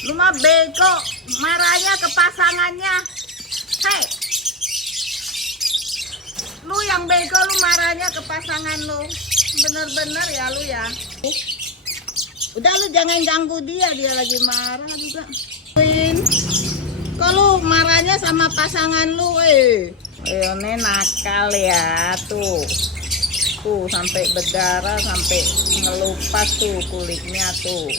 Lu mah bego, marahnya ke pasangannya. Hei, lu yang bego, lu marahnya ke pasangan lu. Bener-bener ya lu ya. Udah lu jangan ganggu dia lagi marah juga. Kalau marahnya sama pasangan lu, ini nakal ya tuh. Tuh sampai berdarah, sampai ngelupas tuh kulitnya tuh.